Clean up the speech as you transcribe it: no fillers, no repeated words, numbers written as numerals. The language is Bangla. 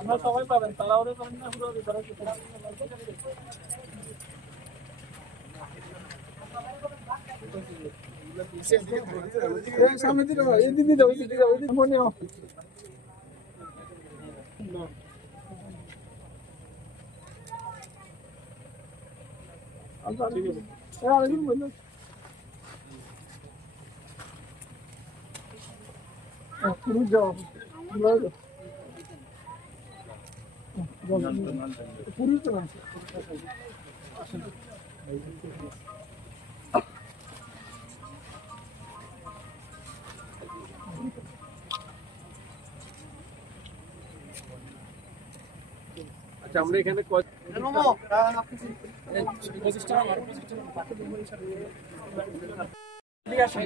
আমরা সবাই পাবেন, তারা ওদের করেন না পুরো সামনে দিকে এই দিকে যাও, এই দিকে যাও, এই দিকে মনে নাও। আচ্ছা ঠিক আছে, আরেকদিন বলুন। পুরো যাও, পুরো তো না। আচ্ছা আমরা এখানে ঠিক আছে।